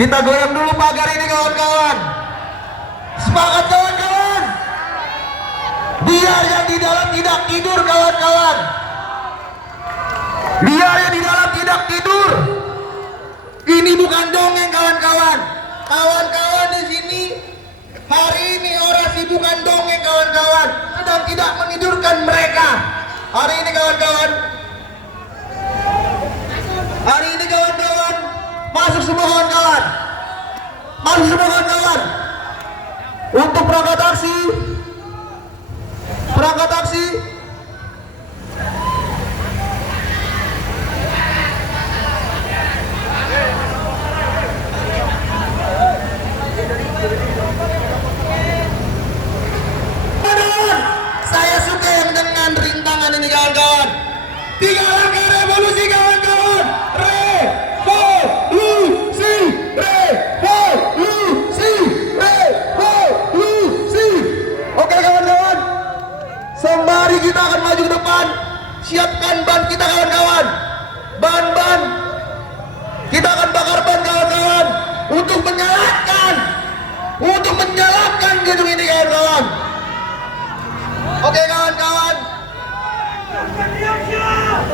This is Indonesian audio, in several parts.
Kita goyang dulu pagar ini kawan-kawan. Semangat kawan-kawan. Biar yang di dalam tidak tidur kawan-kawan. Biar yang di dalam tidak tidur. Ini bukan dongeng kawan-kawan. Kawan-kawan di sini hari ini orasi bukan dongeng kawan-kawan. Sedang tidak menidurkan mereka. Hari ini kawan-kawan. Hari ini kawan-kawan. Masuk semua kawan-kawan. Masuk semua kawan-kawan. Untuk perangkat aksi. Perangkat aksi. Saya suka yang dengan rintangan ini kawan-kawan. 3 langkah revolusi kawan-kawan. Revolusi, revolusi, revolusi. Oke kawan-kawan. Sembari kita akan maju ke depan. Siapkan ban kita kawan-kawan. Ban-ban. Kita akan bakar ban kawan-kawan. Untuk menyalakan gedung ini kawan-kawan. Oke kawan-kawan.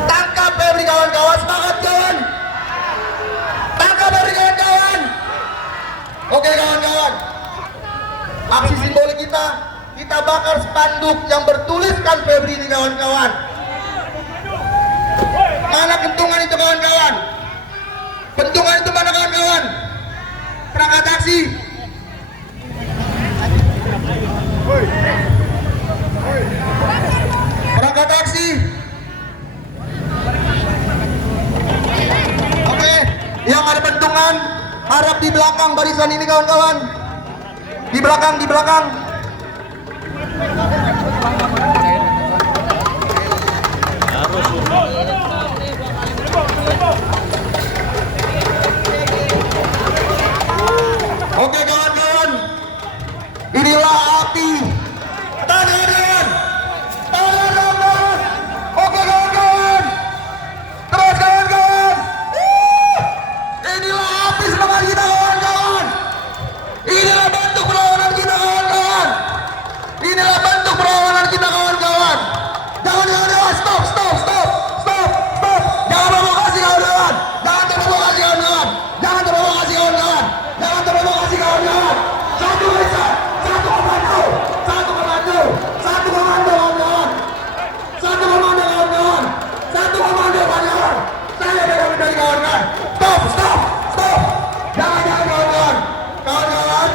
Tangkap Febri kawan-kawan. Semangat kawan. Tangkap Febri kawan-kawan. Oke kawan-kawan. Aksi simbolik kita bakar spanduk yang bertuliskan Febri ini kawan-kawan. Mana pentungan itu kawan-kawan? Pentungan itu mana kawan-kawan? Perangkat aksi. Perangkat aksi. Oke, yang ada pentungan harap di belakang barisan ini kawan-kawan. Di belakang, di belakang. Oke kawan-kawan. Inilah api. Tangan. Tangan. Oke kawan-kawan. Terus kawan-kawan. Inilah api semangat kita kawan-kawan. Inilah bentuk perlawanan kita kawan-kawan. Inilah bentuk perlawanan kita kawan-kawan. Jangan stop. Jangan provokasi kawan-kawan. Jangan terprovokasi kawan-kawan. Jangan terprovokasi kawan-kawan. Jangan terprovokasi kawan-kawan. Satu barisan, satu komando kawan-kawan. Satu komando kawan-kawan. Satu komando kawan-kawan. Saya pegang medali kawan-kawan. Stop. Jangan kawan-kawan. Kawan-kawan.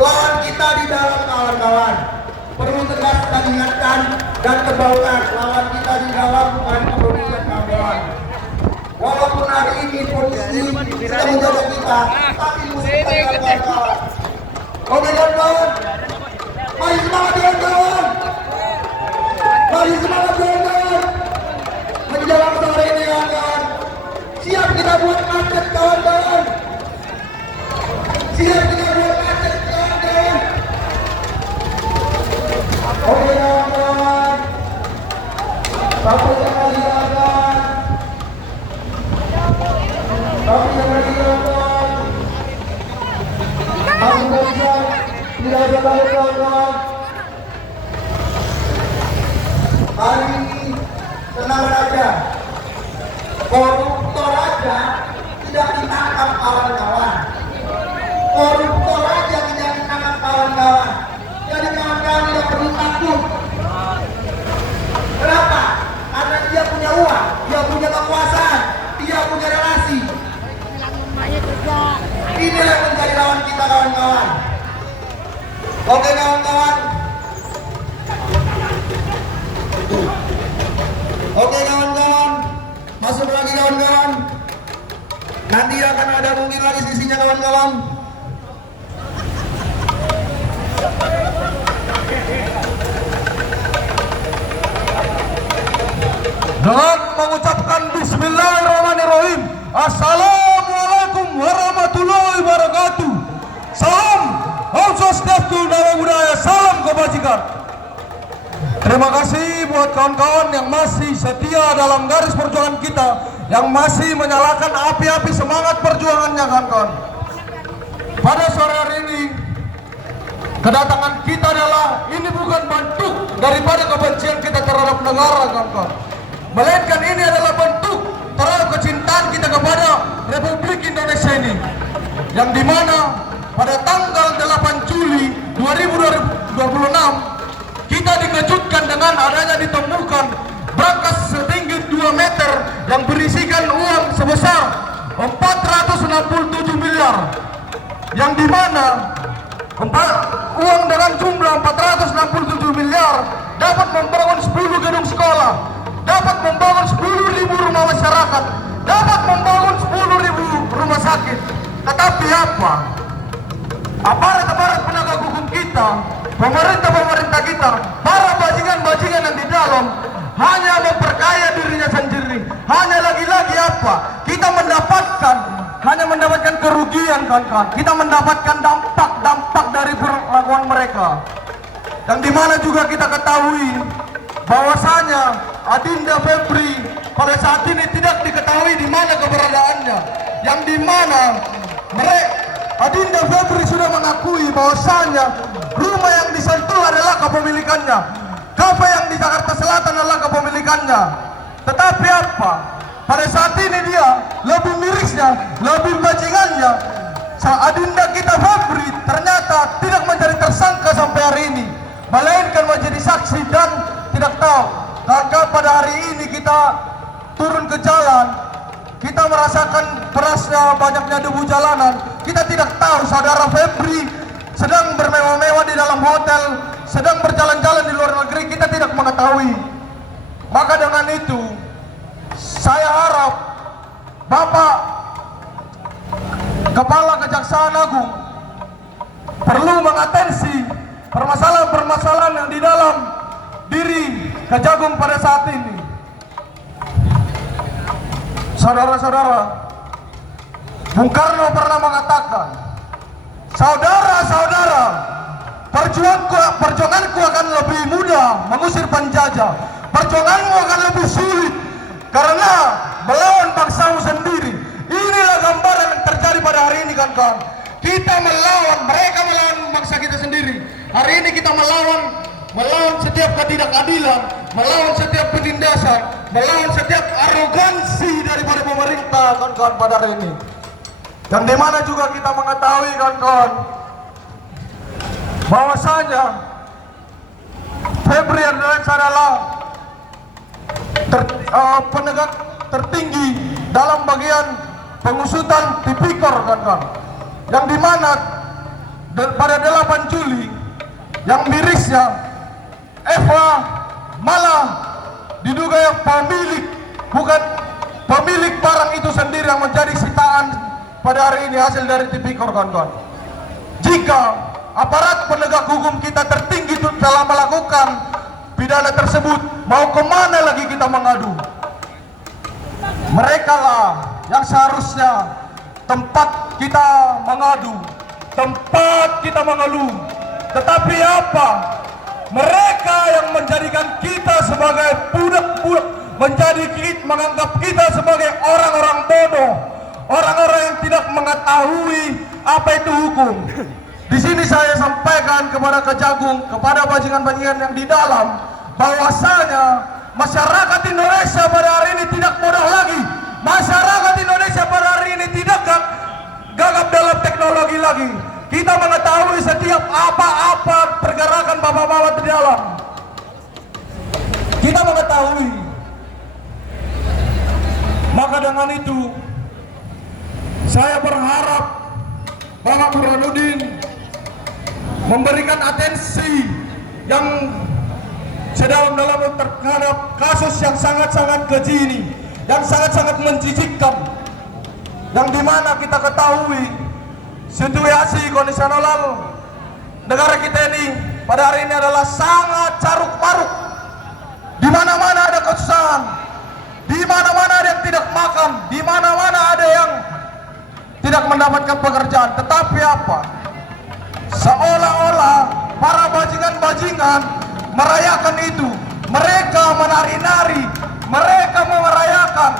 Lawan kita di dalam kawan-kawan. Perlu tegas kita ingatkan dan kebaukan. Lawan kita di dalam bukan kepolisian kawan-kawan. Walaupun hari ini polisi sudah menjaga kita, tapi musuh kita kawan-kawan. Oke kawan-kawan. Mari semangat kawan-kawan. Mari semangat kawan-kawan. Menjelang sore ini kawan-kawan. Siap kita buat macet kawan-kawan. Siap kita buat macet kawan-kawan. Oke kawan-kawan. Satu kali kawan-kawan. Tapi jangan kawan-kawan. Masih bisa. Tidak ada takut kawan-kawan. Hari ini tenang saja. Koruptor aja tidak ditangkap kawan-kawan. Koruptor aja tidak ditangkap kawan-kawan. Jadi kawan-kawan tidak perlu takut. Kenapa? Karena dia punya uang, dia punya kekuasaan, dia punya relasi. Inilah yang menjadi lawan kita kawan-kawan. Oke kawan-kawan. Oke kawan-kawan. Masuk lagi kawan-kawan. Nanti akan ada mungkin lagi sisinya kawan-kawan. Dengan mengucapkan Bismillahirrahmanirrahim. Assalamualaikum warahmatullahi wabarakatuh. Salam, Om Swastiastu, Namo Buddhaya, salam kebajikan. Terima kasih buat kawan-kawan yang masih setia dalam garis perjuangan kita yang masih menyalakan api-api semangat perjuangannya kawan-kawan. Pada sore hari ini, kedatangan kita adalah ini bukan bentuk daripada kebencian kita terhadap negara kawan-kawan, melainkan ini adalah bentuk terhadap kecintaan kita kepada Republik Indonesia ini, yang dimana pada tanggal 8 Juli 2026 kita dikejutkan dengan adanya ditemukan berangkas setinggi 2 meter yang berisikan uang sebesar 467 miliar, yang dimana uang dengan jumlah 467 miliar dapat membangun 10 gedung sekolah, dapat membangun 10.000 rumah masyarakat, dapat membangun 10.000 rumah sakit. Tetapi apa? Aparat-aparat penegak hukum kita, pemerintah kita, para bajingan-bajingan yang di dalam hanya memperkaya dirinya sendiri. Hanya lagi-lagi apa? Kita hanya mendapatkan kerugian kawan-kawan. Kita mendapatkan dampak dari perlakuan mereka. Yang dimana juga kita ketahui bahwasanya Adinda Febri pada saat ini tidak diketahui di mana keberadaannya. Yang dimana Adinda Febri sudah mengakui bahwasanya rumah yang di Sentul adalah kepemilikannya, kafe yang di Jakarta Selatan adalah kepemilikannya. Tetapi apa? Pada saat ini dia lebih mirisnya, lebih bajingannya, Adinda kita Febri ternyata tidak menjadi tersangka sampai hari ini, melainkan menjadi saksi dan tidak tahu. Karena pada hari ini kita turun ke jalan, kita merasakan kerasnya banyaknya debu jalanan. Kita tidak tahu saudara Febri sedang bermewah-mewah di dalam hotel, sedang berjalan-jalan di luar negeri, kita tidak mengetahui. Maka dengan itu saya harap Bapak Kepala Kejaksaan Agung perlu mengatensi permasalahan-permasalahan yang di dalam diri Kejagung pada saat ini. Saudara-saudara, Bung Karno pernah mengatakan, saudara-saudara, perjuanganku akan lebih mudah mengusir penjajah, perjuanganmu akan lebih sulit karena melawan bangsamu sendiri. Inilah gambaran yang terjadi pada hari ini kawan-kawan. Kita melawan, mereka melawan bangsa kita sendiri. Hari ini kita melawan setiap ketidakadilan, melawan setiap penindasan, melawan setiap arogansi daripada pemerintah kawan-kawan pada hari ini. Yang dimana juga kita mengetahui kawan-kawan bahwasanya Febri adalah penegak tertinggi dalam bagian pengusutan tipikor kawan-kawan. Yang dimana pada 8 Juli yang mirisnya Eva malah diduga yang bukan pemilik barang itu sendiri yang menjadi sitaan pada hari ini hasil dari tipikor kawan-kawan. Jika aparat penegak hukum kita tertinggi itu telah melakukan pidana tersebut, mau kemana lagi kita mengadu? Mereka lah yang seharusnya tempat kita mengadu, tempat kita mengeluh. Tetapi apa? Mereka yang menjadikan kita sebagai budak-budak, menganggap kita sebagai orang-orang bodoh, orang-orang yang tidak mengetahui apa itu hukum. Di sini saya sampaikan kepada Kejagung, kepada bajingan-bajingan yang di dalam, bahwasanya masyarakat Indonesia pada hari ini tidak bodoh lagi. Masyarakat Indonesia pada hari ini tidak gagap dalam teknologi lagi. Kita mengetahui setiap apa-apa pergerakan bapak-bapak di dalam. Kita mengetahui. Maka dengan itu saya berharap Bapak Burhanuddin memberikan atensi yang sedalam-dalam terhadap kasus yang sangat-sangat keji ini, yang sangat-sangat menjijikkan, yang dimana kita ketahui situasi kondisional negara kita ini pada hari ini adalah sangat caruk maruk. Di mana-mana ada kesusahan, di mana-mana ada yang tidak makan, di mana-mana ada yang tidak mendapatkan pekerjaan. Tetapi apa? Seolah-olah para bajingan-bajingan merayakan itu. Mereka menari-nari, mereka merayakan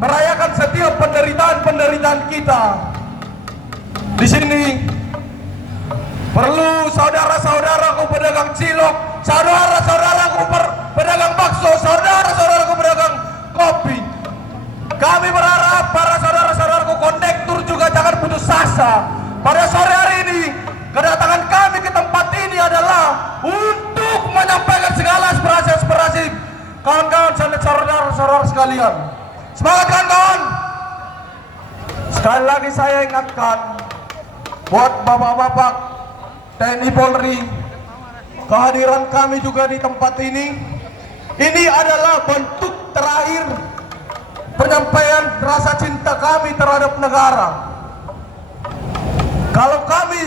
merayakan setiap penderitaan kita. Di sini perlu saudara-saudaraku pedagang cilok, saudara-saudaraku pedagang bakso, saudara-saudaraku pedagang kopi. Kami berharap para saudara-saudaraku kondektur juga jangan putus asa. Pada sore hari ini, kedatangan kami ke tempat ini adalah untuk menyampaikan segala aspirasi kawan-kawan, saudara-saudara sekalian. Semangat kawan-kawan! Sekali lagi saya ingatkan buat bapak-bapak TNI Polri, kehadiran kami juga di tempat ini adalah bentuk terakhir penyampaian rasa cinta kami terhadap negara. Kalau kami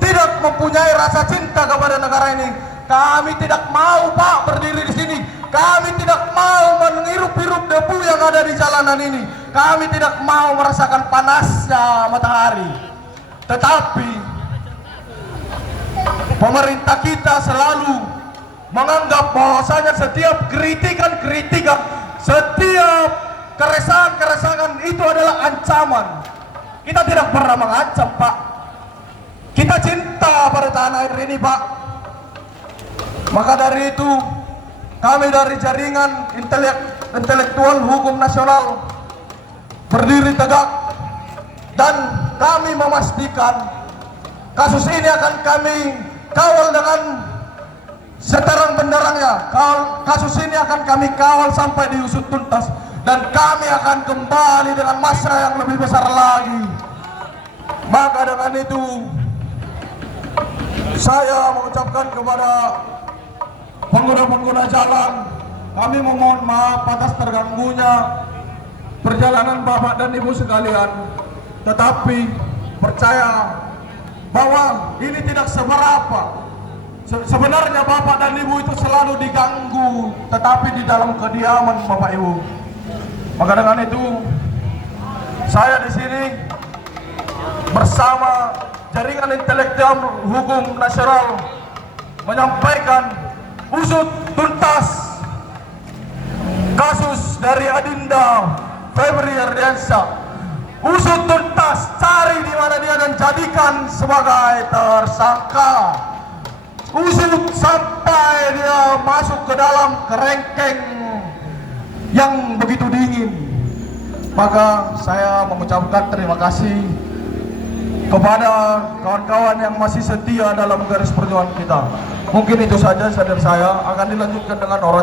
tidak mempunyai rasa cinta kepada negara ini, kami tidak mau Pak berdiri di sini. Kami tidak mau menghirup-hirup debu yang ada di jalanan ini. Kami tidak mau merasakan panasnya matahari. Tetapi pemerintah kita selalu menganggap bahwasanya setiap kritikan, setiap keresahan itu adalah ancaman. Kita tidak pernah mengancam Pak. Kita cinta pada tanah air ini Pak. Maka dari itu kami dari jaringan intelektual hukum nasional berdiri tegak dan kami memastikan kasus ini akan kami kawal dengan seterang benderangnya. Kasus ini akan kami kawal sampai diusut tuntas dan kami akan kembali dengan massa yang lebih besar lagi. Maka dengan itu saya mengucapkan kepada pengguna-pengguna jalan, kami memohon maaf atas terganggunya perjalanan Bapak dan Ibu sekalian. Tetapi percaya bahwa ini tidak seberapa. Sebenarnya Bapak dan Ibu itu selalu diganggu, tetapi di dalam kediaman Bapak Ibu. Maka dengan itu saya di sini bersama jaringan intelektual hukum nasional menyampaikan usut tuntas kasus dari Adinda Febri Ardiansyah. Usut tuntas, cari di mana dia dan jadikan sebagai tersangka. Usut sampai dia masuk ke dalam kerengkeng yang begitu dingin. Maka saya mengucapkan terima kasih kepada kawan-kawan yang masih setia dalam garis perjuangan kita. Mungkin itu saja dari saya, akan dilanjutkan dengan orator.